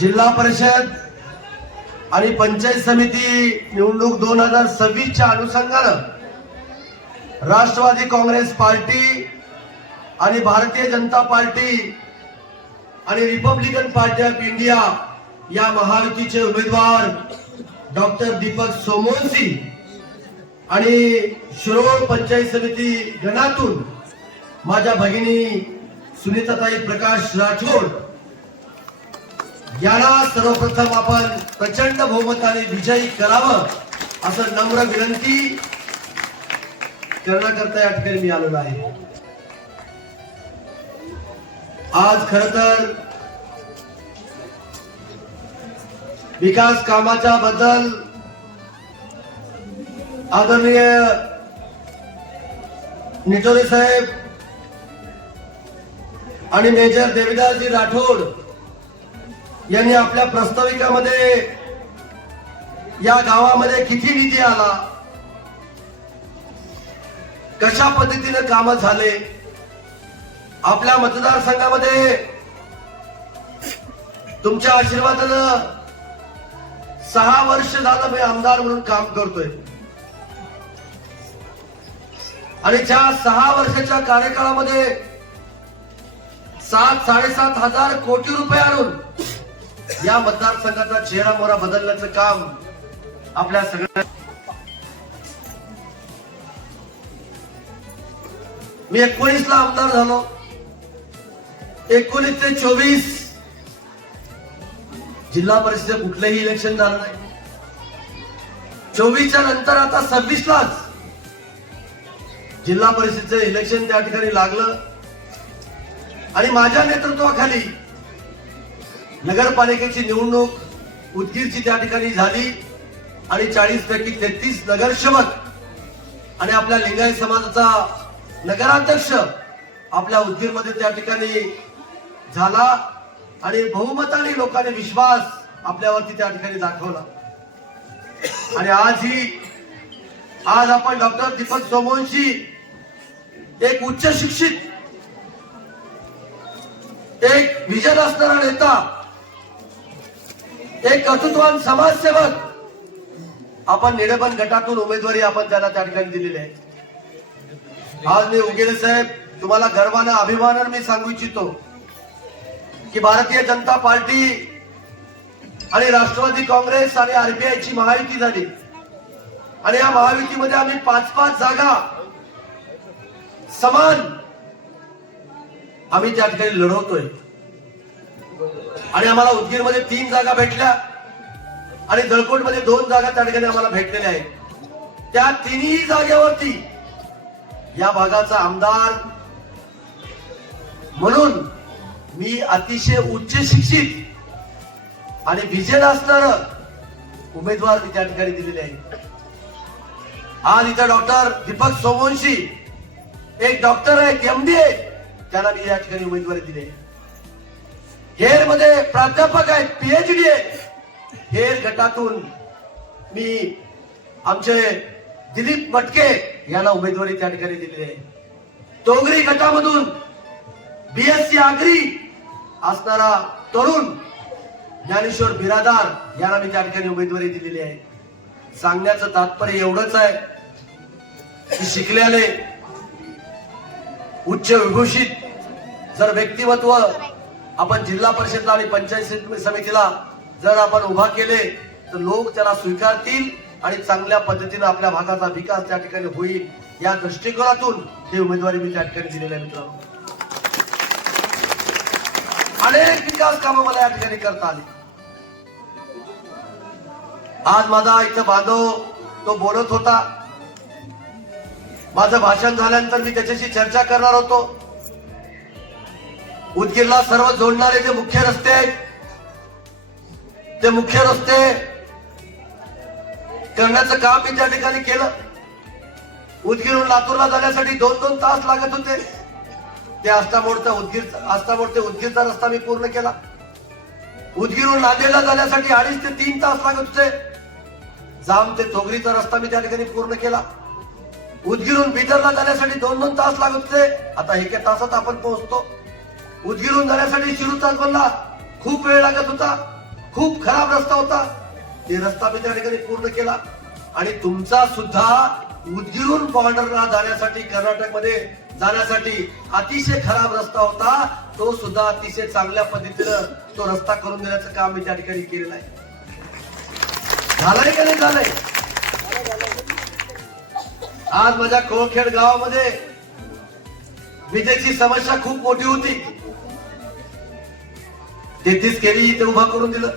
जिल्हा परिषद आणि पंचायत समिती निवडणूक 2026च्या अनुषंगानं राष्ट्रवादी काँग्रेस पार्टी आणि भारतीय जनता पार्टी आणि रिपब्लिकन पार्टी ऑफ इंडिया या महायुतीचे उमेदवार डॉक्टर दीपक सोमवंशी आणि शिरोळ पंचायत समिती गणातून माझ्या भगिनी सुनीताताई प्रकाश राठोड याला सर्वप्रथम आपण प्रचंड बहुमताने विजयी करावं असं नम्र विनंती करण्याकरता या ठिकाणी मी आलेलो आहे। आज खर तर विकास कामाच्या बद्दल आदरणीय निटोरे साहेब आणि मेजर देविदासजी राठोड यांनी आपल्या प्रस्ताविकामध्ये या गावामध्ये किती निधी आला, कशा पद्धतीने काम झाले, आपल्या मतदारसंघामध्ये तुमच्या आशीर्वादानं 6 वर्ष झालं मी आमदार म्हणून काम करतोय आणि त्या 6 वर्षाच्या कार्यकाळामध्ये 7-7.5 हजार कोटी रुपये आणून या मतदारसंघाचा चेहरा मोहरा बदलण्याचं काम आपल्या सगळ्या मी 19 ला आमदार झालो। 19 ते 24 जिल्हा परिषद कुठलंही इलेक्शन झालं नाही। 24च्या नंतर आता 26 लाच जिल्हा परिषदेचं इलेक्शन त्या ठिकाणी लागलं आणि माझ्या नेतृत्वाखाली नगरपालिकेची निवडणूक उदगीरची त्या ठिकाणी झाली आणि 40 पैकी 33 नगरसेवक आणि आपल्या लिंगायत समाजाचा नगराध्यक्ष आपल्या उदगीरमध्ये त्या ठिकाणी झाला आणि बहुमताने लोकांनी विश्वास आपल्यावरती त्या ठिकाणी दाखवला आणि आज आपण डॉक्टर दीपक सोमवंशी एक उच्च शिक्षित, एक विजन असणारा नेता, एक कर्तृत्ववान समाजसेवक आपण निडेबन गटातून उमेदवारी आपण त्याला त्या ठिकाणी दिलेली आहे। आज मी उगेले साहेब तुम्हाला गर्वानं अभिमानानं मी सांगू इच्छितो की भारतीय जनता पार्टी आणि राष्ट्रवादी काँग्रेस आणि आरपीआय ची महायुती झाली आणि या महायुतीमध्ये आम्ही 5-5 जागा समान आम्ही त्या ठिकाणी लढवतोय आणि आम्हाला उदगीरमध्ये 3 जागा भेटल्या आणि जळकोटमध्ये 2 जागा त्या ठिकाणी आम्हाला भेटलेल्या आहेत। त्या तिन्ही जागेवरती या भागाचा आमदार म्हणून मी अतिशय उच्च शिक्षित आणि विजन असणार उमेदवार मी त्या ठिकाणी दिलेले आहे। आज इथं डॉक्टर दीपक सोमवंशी एक डॉक्टर आहे, एमडी आहे, त्याला मी या ठिकाणी उमेदवारी दिली आहे। हेर मध्ये प्राध्यापक आहेत, पीएचडी आहे। हेर गटातून मी आमचे दिलीप मटके यांना उमेदवारी त्या ठिकाणी दिलेली आहे। तोगरी गटामधून बीएससी आगरी असणारा तरुण ज्ञानेश्वर बिरादार यांना मी त्या ठिकाणी उमेदवारी दिलेली आहे। सांगण्याचं तात्पर्य एवढंच आहे की शिकलेले उच्च विभूषित जर व्यक्तिमत्व आपण जिल्हा परिषदला आणि पंचायत समितीला जर आपण उभा केले तर लोक त्याला स्वीकारतील आणि चांगल्या पद्धतीने आपल्या भागाचा विकास त्या ठिकाणी होईल या दृष्टिकोनातून ही उमेदवारी मी त्या ठिकाणी दिलेली आहे। मित्रांनो, अनेक विकास कामं मला या ठिकाणी करता आली। आज माझा इथं बांधव तो बोलत होता, माझं भाषण झाल्यानंतर मी त्याच्याशी चर्चा करणार होतो। उदगीरला सर्व जोडणारे जे मुख्य रस्ते आहेत ते मुख्य रस्ते करण्याचं काम मी त्या ठिकाणी केलं। उदगीरहून लातूरला जाण्यासाठी 2-2 तास लागत होते, ते आष्टामोड ते उदगीरचा रस्ता मी पूर्ण केला। उदगीरहून नांदेडला जाण्यासाठी 2.5 ते 3 तास लागत होते, जाम ते तोगरीचा रस्ता मी त्या ठिकाणी पूर्ण केला। उदगीरहून बिदरला जाण्यासाठी 2-2 तास लागत होते, आता 1 तासात आपण पोहोचतो। उदगीरहून जाण्यासाठी शिरूर तालुक्याला खूप वेळ लागत होता, खूप खराब रस्ता होता, ते रस्ता मी त्या ठिकाणी पूर्ण केला. आणि तुमचा सुद्धा उदगीरून बॉर्डरला जाण्यासाठी, कर्नाटकमध्ये जाण्यासाठी अतिशय खराब रस्ता होता, तो सुद्धा अतिशय चांगल्या पद्धतीनं तो रस्ता करून देण्याचं काम मी त्या ठिकाणी केलेलं आहे. झालंय का नाही झालंय? आज माझ्या कोळखेड गावामध्ये विजेची समस्या खूप मोठी होती. 33 केली इथे उभा करून दिलं.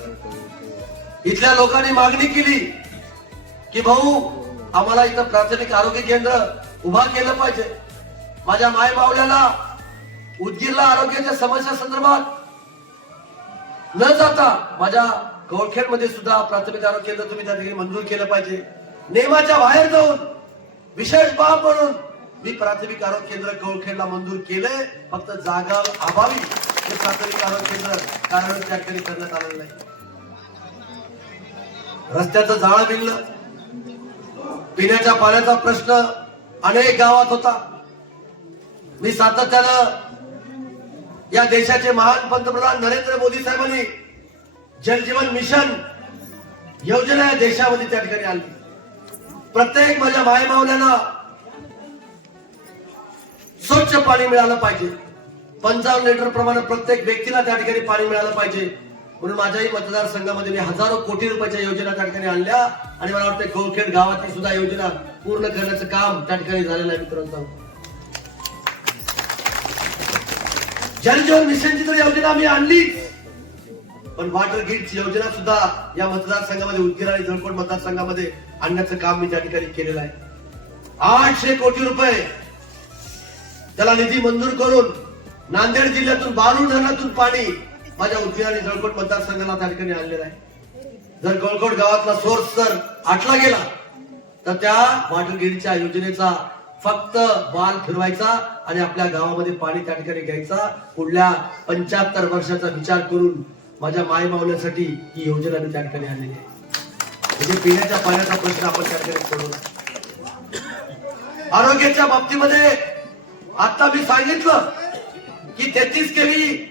इथल्या लोकांनी मागणी केली की भाऊ आम्हाला इथं प्राथमिक आरोग्य केंद्र उभा केलं पाहिजे. माझ्या माय मावल्याला उदगीरला आरोग्याच्या समस्या संदर्भात न जाता माझ्या कोळखेड मध्ये सुद्धा प्राथमिक आरोग्य केंद्र तुम्ही त्या ठिकाणी मंजूर केलं पाहिजे. नियमाच्या बाहेर जाऊन विशेष बाब म्हणून मी प्राथमिक आरोग्य केंद्र कोळखेडला मंजूर केले. फक्त जागा अभावी हे प्राथमिक आरोग्य केंद्र कारण त्या ठिकाणी करण्यात आलेलं नाही. रस्त्याचं जाळं बिललं, पिण्याच्या पाण्याचा प्रश्न अनेक गावात होता. मी सातत्यानं या देशाचे महान पंतप्रधान नरेंद्र मोदी साहेबांनी जल जीवन मिशन योजना या देशामध्ये त्या ठिकाणी आली. प्रत्येक माझ्या माय मावल्यांना स्वच्छ पाणी मिळालं पाहिजे. 55 लिटर प्रमाणे प्रत्येक व्यक्तीला त्या ठिकाणी पाणी मिळालं पाहिजे. म्हणून माझ्याही मतदारसंघामध्ये मी हजारो कोटी रुपयाच्या योजना त्या ठिकाणी आणल्या आणि मला वाटतं कोळखेड गावातली सुद्धा योजना पूर्ण करण्याचं काम त्या ठिकाणी झालेलं आहे. मित्रांनो, जल जीवन मिशनची तर योजना मी आणलीच, पण वॉटर ग्रीडची योजना सुद्धा या मतदारसंघामध्ये, उदगीर आणि जळकोट मतदारसंघामध्ये आणण्याचं काम मी त्या ठिकाणी केलेलं आहे. 800 कोटी रुपये त्याला निधी मंजूर करून नांदेड जिल्ह्यातून बारू धरणातून पाणी माझ्या उदगीर आणि जळकोट मतदारसंघाला त्या ठिकाणी आणलेलं आहे. जर गळकोट गावातला सोर्स जर आटला गेला तर त्या वॉटर ग्रीडच्या योजनेचा फक्त बाल फिरवायचा आणि आपल्या गावामध्ये पाणी त्या ठिकाणी घ्यायचा. पुढल्या 75 वर्षाचा विचार करून माझ्या माय मावल्यासाठी ही योजना मी त्या ठिकाणी आणलेली आहे. म्हणजे पिण्याच्या पाण्याचा प्रश्न आपण त्या ठिकाणी सोडवला. आरोग्याच्या बाबतीमध्ये आता मी सांगितलं की 33 केली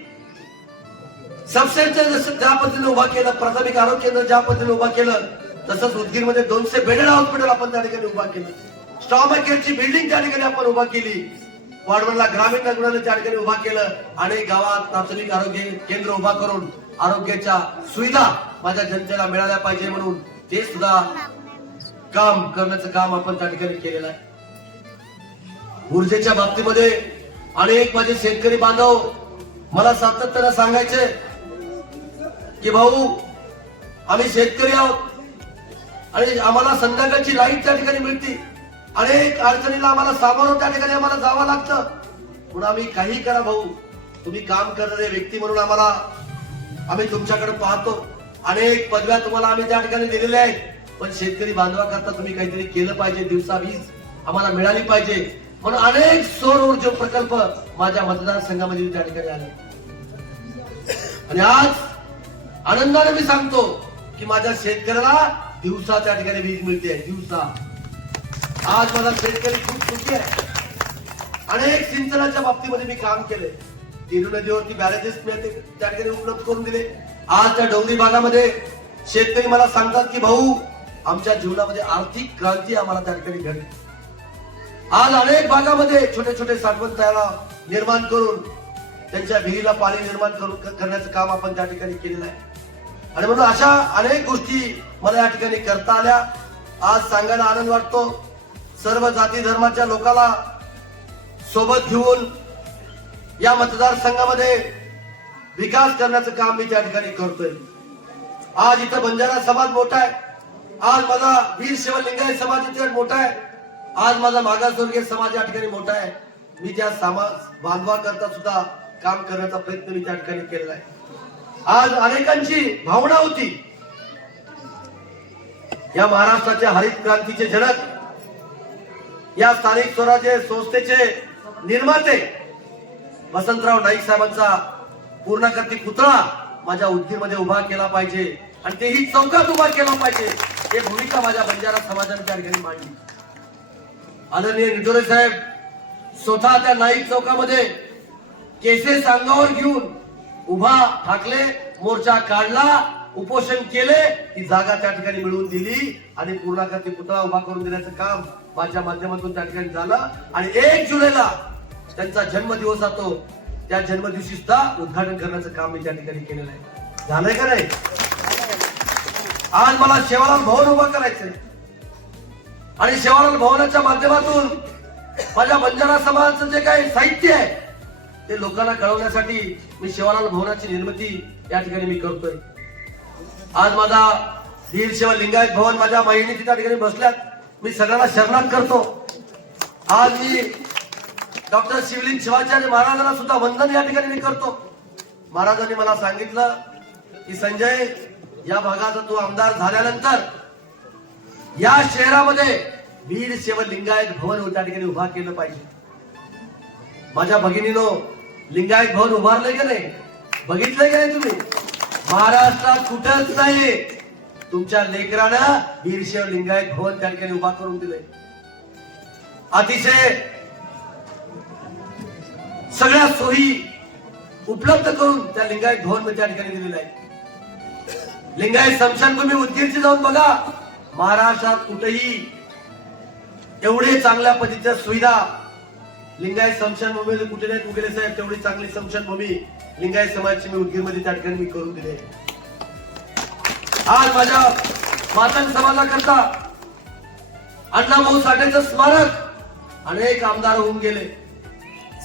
सबसेंटर जसं ज्या पद्धतीने उभा केलं, प्राथमिक आरोग्य केंद्र ज्या पद्धतीने उभा केलं, तसंच उदगीरमध्ये 200 बेडेड हॉस्पिटल आपण त्या ठिकाणी उभा केलं. स्टॉमा केअरची बिल्डिंग त्या ठिकाणी आपण उभा केली. वाडवडला ग्रामीण रुग्णालय त्या ठिकाणी उभा केलं. अनेक गावात प्राथमिक आरोग्य केंद्र उभा करून आरोग्याच्या सुविधा माझ्या जनतेला मिळाल्या पाहिजे म्हणून ते सुद्धा काम करण्याचं काम आपण त्या ठिकाणी केलेलं आहे. ऊर्जेच्या बाबतीमध्ये अनेक माझे शेतकरी बांधव मला सातत्यानं सांगायचे की भाऊ आम्ही शेतकरी आहोत आणि आम्हाला संध्याकाळची लाईट त्या ठिकाणी मिळते. अनेक अडचणीला आम्हाला सामोरं त्या ठिकाणी आम्हाला जावं लागतं. म्हणून आम्ही काही करा भाऊ, तुम्ही काम करणारे व्यक्ती म्हणून आम्ही तुमच्याकडे पाहतो. अनेक पदव्या तुम्हाला आम्ही त्या ठिकाणी दिलेल्या आहेत, पण शेतकरी बांधवाकरता तुम्ही काहीतरी केलं पाहिजे. दिवसा वीज आम्हाला मिळाली पाहिजे म्हणून अनेक सौर ऊर्जा प्रकल्प माझ्या मतदारसंघामध्ये त्या ठिकाणी आले. आणि आज आनंदाने मी सांगतो की माझ्या शेतकऱ्याला दिवसा त्या ठिकाणी वीज मिळते. दिवसा आज माझा शेतकरी खूप सुखी आहे. अनेक सिंचनाच्या बाबतीमध्ये मी काम केले. तिरू नदीवरती बॅरेजेस त्या ठिकाणी उपलब्ध करून दिले. आज त्या डोंगरी भागामध्ये शेतकरी मला सांगतात की भाऊ आमच्या जीवनामध्ये आर्थिक क्रांती आम्हाला त्या ठिकाणी घडली. आज अनेक भागामध्ये छोटे छोटे साठवण तयार निर्माण करून त्यांच्या विहिरीला पाणी निर्माण करण्याचं काम आपण त्या ठिकाणी केलेलं आहे. आणि म्हणून अशा अनेक गोष्टी मला या ठिकाणी करता आल्या. आज सांगायला आनंद वाटतो, सर्व जाती धर्माच्या लोकांना सोबत घेऊन या मतदारसंघामध्ये विकास करण्याचं काम मी त्या ठिकाणी करतोय. आज इथं बंजारा समाज मोठा आहे, आज माझा वीर शिवलिंगायत समाज इथे मोठा आहे, आज माझा मागासवर्गीय समाज या ठिकाणी मोठा आहे. मी त्या समाज बांधवा करता सुद्धा काम करण्याचा प्रयत्न मी त्या ठिकाणी केलेला आहे. आज अनेकांची भावना होती, या महाराष्ट्राच्या हरित क्रांतीचे जनक, या स्थानिक स्वराज्य संस्थेचे निर्माते वसंतराव नाईक साहेबांचा पूर्णाकृती पुतळा माझ्या उदगीरमध्ये उभा केला पाहिजे आणि तेही चौकात उभा केला पाहिजे. ही भूमिका माझ्या बंजारा समाजाने त्या ठिकाणी मांडली. आदरणीय निटोरे साहेब स्वतः त्या नाईक चौकामध्ये केसेस अंगावर घेऊन उभा ठाकले, मोर्चा काढला उपोषण केले, ती जागा त्या ठिकाणी मिळवून दिली आणि पूर्णाकृती पुतळा उभा करून देण्याचं काम माझ्या माध्यमातून त्या ठिकाणी झालं. आणि 1 जुलैला त्यांचा जन्मदिवस असतो, त्या जन्मदिवशी सुद्धा उद्घाटन करण्याचं काम मी त्या ठिकाणी केलेलं आहे. झालंय का नाही? आज मला सेवालाल भवन उभा करायचंय आणि सेवालाल भवनाच्या माध्यमातून माझ्या बंजारा समाजाचं जे काही साहित्य आहे ते लोकांना कळवण्यासाठी मी सेवालाल भवनाची निर्मिती या ठिकाणी मी करतोय. आज माझा वीरशैव लिंगायत भवन माझ्या बहिणी त्या ठिकाणी बसल्यात, मी सगळ्यांना शरणात करतो. आज मी डॉक्टर शिवलिंग शिवाचार्य महाराजांना सुद्धा वंदन या ठिकाणी मी करतो. महाराजांनी मला सांगितलं की संजय, या भागाचा तू आमदार झाल्यानंतर या शहरामध्ये वीरशैव लिंगायत भवन त्या ठिकाणी उभा केलं पाहिजे. माझ्या भगिनीनो, लिंगायत भवन उभारलंय का नाही? बघितलंय का नाही तुम्ही? महाराष्ट्रात कुठंच नाही. तुमच्या लेकरानं वीरशैव लिंगायत भवन त्या ठिकाणी उभा करून दिलंय. अतिशय सगळ्या सोयी उपलब्ध करून त्या लिंगायत भवन मध्ये त्या ठिकाणी दिलेलं आहे. लिंगायत स्मशानभूमी उदगीरची जाऊन बघा, महाराष्ट्रात कुठेही एवढे चांगल्या पद्धतीच्या सुविधा लिंगायत स्मशानभूमी कुठे नाही. उगले साहेब, तेवढी चांगली स्मशानभूमी लिंगायत समाजाची मी उदगीरमध्ये त्या ठिकाणी मी करून दिली. आज माझ्या मातंग समाजाकरता अण्णाभाऊ साठेचं स्मारक अनेक आमदार होऊन गेले,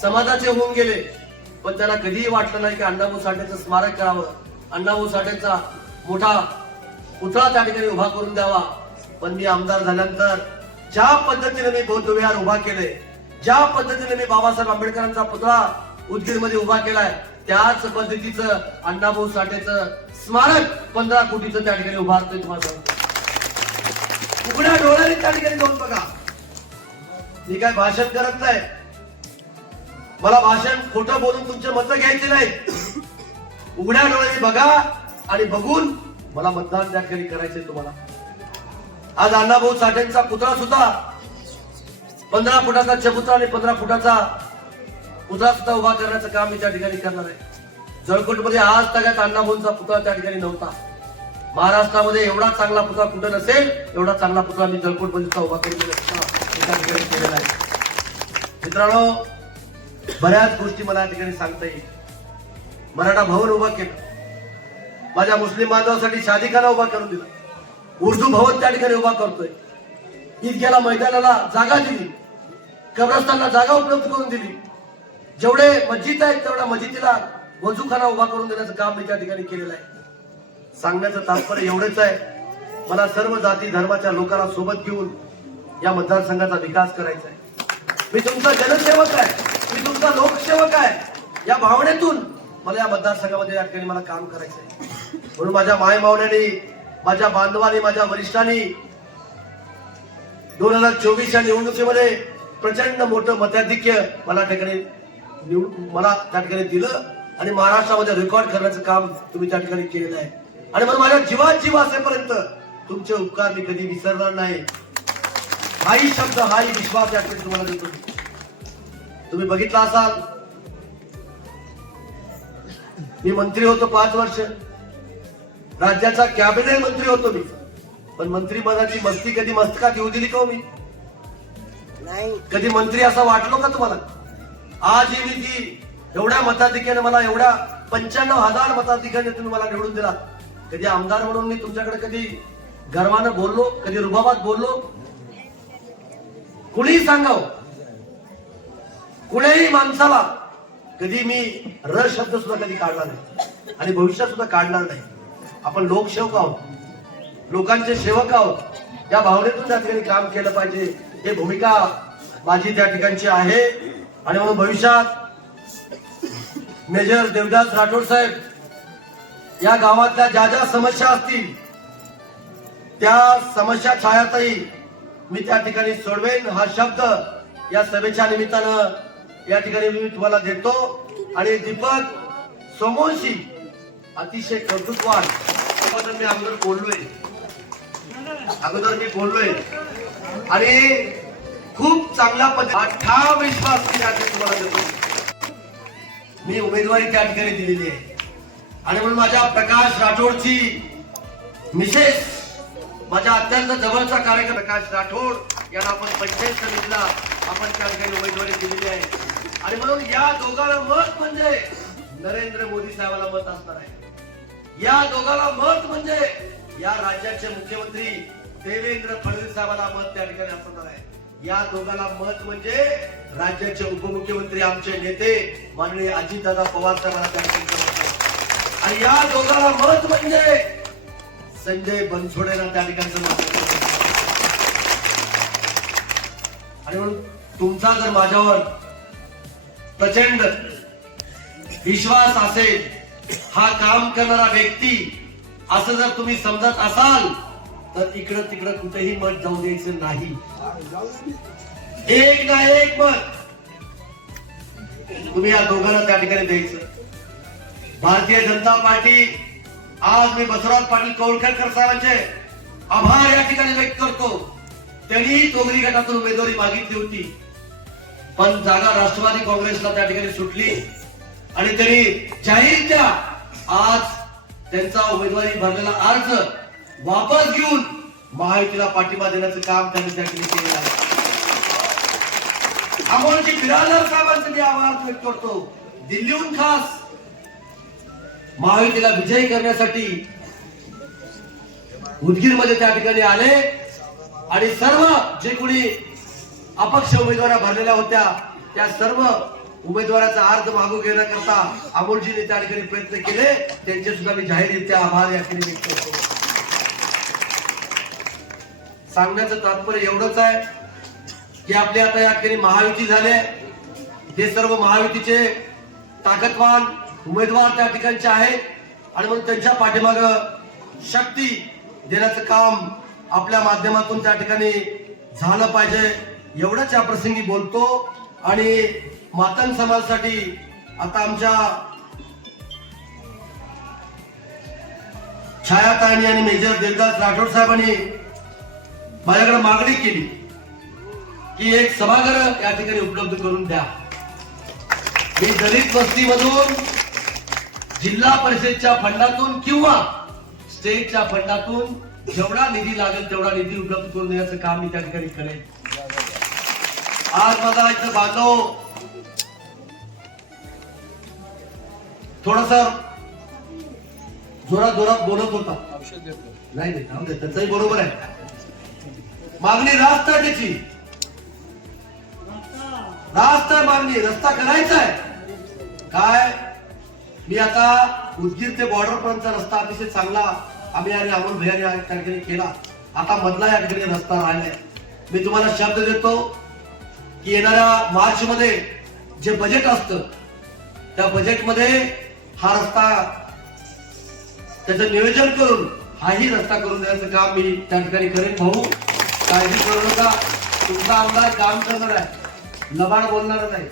समाजाचे होऊन गेले, पण त्यांना कधीही वाटलं नाही की अण्णाभाऊ साठेचं स्मारक करावं, अण्णाभाऊ साठेचा मोठा पुतळा त्या ठिकाणी उभा करून द्यावा. पण मी आमदार झाल्यानंतर ज्या पद्धतीने मी बौद्ध विहार उभा केले, ज्या पद्धतीने मी बाबासाहेब आंबेडकरांचा पुतळा उदगीरमध्ये उभा केलाय, त्याच पद्धतीचं अण्णाभाऊ साठेचं स्मारक 15 कोटीचं त्या ठिकाणी उभारतोय. तुम्हाला उघड्या डोळ्याने त्या ठिकाणी जाऊन बघा. मी काय भाषण करत नाही, मला भाषण खोटं बोलून तुमचे मतं घ्यायचे नाही. उघड्या डोळ्याने बघा आणि बघून मला मतदान त्या ठिकाणी करायचंय तुम्हाला. आज अण्णाभाऊ साठेंचा पुतळा सुद्धा 15 फुटाचा चबुतरा आणि 15 फुटाचा पुतळा सुद्धा उभा करण्याचं काम मी त्या ठिकाणी करणार आहे. जळकोटमध्ये आज तगात अण्णाभाऊंचा पुतळा त्या ठिकाणी नव्हता. महाराष्ट्रामध्ये एवढा चांगला पुतळा कुठं नसेल, एवढा चांगला पुतळा मी जळकोटमध्ये उभा करून त्या ठिकाणी केलेला आहे. मित्रांनो, बऱ्याच गोष्टी मला या ठिकाणी सांगता येईल. मराठा भवन उभा केलं, माझ्या मुस्लिम बांधवांसाठी शादीखाना उभा करून दिला, उर्दू भवन त्या ठिकाणी उभा करतोय, ईदगाला मैदानाला जागा दिली, कब्रस्तानला जागा उपलब्ध करून दिली, जेवढे मस्जिद आहेत तेवढ्या मस्जिदीला वजूखाना उभा करून देण्याचं काम मी त्या ठिकाणी केलेलं आहे. सांगण्याचं तात्पर्य एवढेच आहे, मला सर्व जाती धर्माच्या लोकांना सोबत घेऊन या मतदारसंघाचा विकास करायचा आहे. मी तुमचा जनसेवक आहे, मी तुमचा लोकसेवक आहे. या भावनेतून मला या मतदारसंघामध्ये या ठिकाणी मला काम करायचं आहे. म्हणून माझ्या मायमावण्यानी, माझ्या बांधवांनी, माझ्या वरिष्ठांनी 2024 या निवडणुकीमध्ये प्रचंड मोठं मताधिक्य मला त्या ठिकाणी दिलं आणि महाराष्ट्रामध्ये रेकॉर्ड करण्याचं काम तुम्ही त्या ठिकाणी केलेलं आहे. आणि मला माझ्या जीवात जीव असेपर्यंत तुमचे उपकार मी कधी विसरणार नाही. हाही शब्द, हाही विश्वास या ठिकाणी तुम्हाला देतो. तुम्ही बघितला असाल, मी मंत्री होतो 5 वर्ष, राज्याचा कॅबिनेट मंत्री होतो मी, पण मंत्री पदाची मस्ती कधी मस्तकात येऊ दिली का मी? नाही. कधी मंत्री असं वाटलो का तुम्हाला? आजही मी ती एवढ्या मताधिक्याने, मला एवढ्या 95,000 मताधिक्याने तुम्ही मला निवडून दिला. कधी आमदार म्हणून मी तुमच्याकडे कधी गर्वानं बोललो, कधी रुबाबात बोललो? कुणीही सांगाव, कुठल्याही माणसाला कधी मी र शब्द सुद्धा कधी काढला नाही आणि भविष्यात सुद्धा काढणार नाही. आपण लोकसेवक आहोत, लोकांचे सेवक आहोत. या भावनेतून त्या ठिकाणी काम केलं पाहिजे, हे भूमिका माझी त्या ठिकाणची आहे. आणि म्हणून भविष्यात मेजर देवदास राठोड साहेब या गावातल्या ज्या ज्या समस्या असतील त्या समस्या छायातही मी त्या ठिकाणी सोडवेन, हा शब्द या सभेच्या निमित्तानं या ठिकाणी मी तुम्हाला देतो. आणि दीपक सोमवंशी अतिशय कर्तृत्ववान, मी अगोदर मी बोललोय आणि खूप चांगल्या पद्धतीने ठाम विश्वास तुम्हाला देतो. मी उमेदवारी त्या ठिकाणी दिलेली आहे आणि म्हणून माझ्या प्रकाश राठोडची मिसेस माझ्या अत्यंत जवळचा कार्यक्रम प्रकाश राठोड यांना आपण पंचायत समितीला आपण त्या ठिकाणी उमेदवारी दिलेली आहे. आणि म्हणून या दोघांना मत म्हणजे नरेंद्र मोदी साहेबांना मत असणार आहे. या दोघांना मत म्हणजे या राज्याचे मुख्यमंत्री देवेंद्र फडणवीस साहेबांना मत त्या ठिकाणी असणार आहे. या दोघांना मत म्हणजे राज्याचे उपमुख्यमंत्री आमचे नेते माननीय अजितदादा पवार साहेबांना त्या ठिकाणी मत आहे. आणि या दोघांना मत म्हणजे संजय बनसोडेला त्या ठिकाणी मत आहे. आणि म्हणून तुमचा जर माझ्यावर प्रचंड विश्वास असेल, हा काम करणारा व्यक्ती असं जर तुम्ही समजत असाल तर इकडं तिकडं कुठेही मत जाऊ द्यायचं नाही. एक ना एक मत तुम्ही या दोघांना त्या ठिकाणी द्यायचं. भारतीय जनता पार्टी आज मी बसवराज पाटील कौळखेडकर साहेबांचे आभार या ठिकाणी व्यक्त करतो. त्यांनी तोगरी गटातून उमेदवारी मागितली होती, पण जागा राष्ट्रवादी काँग्रेसला त्या ठिकाणी सुटली आणि त्यांनी जाहीरत्या आज त्यांचा उमेदवारी भरलेला अर्ज वापस घेऊन महायुतीला पाठिंबा देण्याचं काम त्यांनी त्या ठिकाणी केलं आहे. अमोलजी बिरादर साहेबांचे मी आभार व्यक्त करतो. दिल्लीहून खास महायुतीला विजयी करण्यासाठी उदगीरमध्ये त्या ठिकाणी आले आणि सर्व जे कोणी अपक्ष उमेदवार भरलेल्या होत्या त्या सर्व उमेदवाराचा अर्ज मागू घेण्याकरता अमोलजीने त्या ठिकाणी प्रयत्न केले. त्यांचे सुद्धा मी जाहीररित्या आभार या ठिकाणी व्यक्त करतो. सांगण्याचं तात्पर्य एवढंच आहे की आपले आता या ठिकाणी महायुती झाले. हे सर्व महायुतीचे ताकदवान उमेदवार त्या ठिकाणचे आहेत आणि म्हणून त्यांच्या पाठीमागे शक्ती देण्याचं काम आपल्या माध्यमातून त्या ठिकाणी झालं पाहिजे एवढंच या प्रसंगी बोलतो. आणि मातंग समाजासाठी आता आमच्या छायाताईंनी आणि मेजर देवदास राठोड साहेबांनी माझ्याकडे मागणी केली की एक सभागृह या ठिकाणी उपलब्ध करून द्या. मी दलित वस्तीमधून जिल्हा परिषदच्या फंडातून किंवा स्टेटच्या फंडातून जेवढा निधी लागेल तेवढा निधी उपलब्ध करून देण्याचं काम मी त्या ठिकाणी करेन. आज माझा इथं बांधव थोडासा जोरात बोलत होता. नाही त्याचंही बरोबर आहे. मागणी रास्त आहे, त्याची रास्त आहे मागणी. रस्ता करायचा आहे काय. मी आता उदगीर ते बॉर्डर पर्यंतचा रस्ता अतिशय चांगला आम्ही आणि अमोल भैयाने त्या ठिकाणी केला. आता मधला या ठिकाणी रस्ता राहिलाय. मी तुम्हाला शब्द देतो की येणाऱ्या मार्च मध्ये जे बजेट असतं त्या बजेटमध्ये हा रस्ता त्याचं नियोजन करून हाही रस्ता करून देण्याचं काम मी त्या ठिकाणी करेन. भाऊ काळजी करू नका, तुमचा आमदार काम करणार आहे, लबाड बोलणार नाही.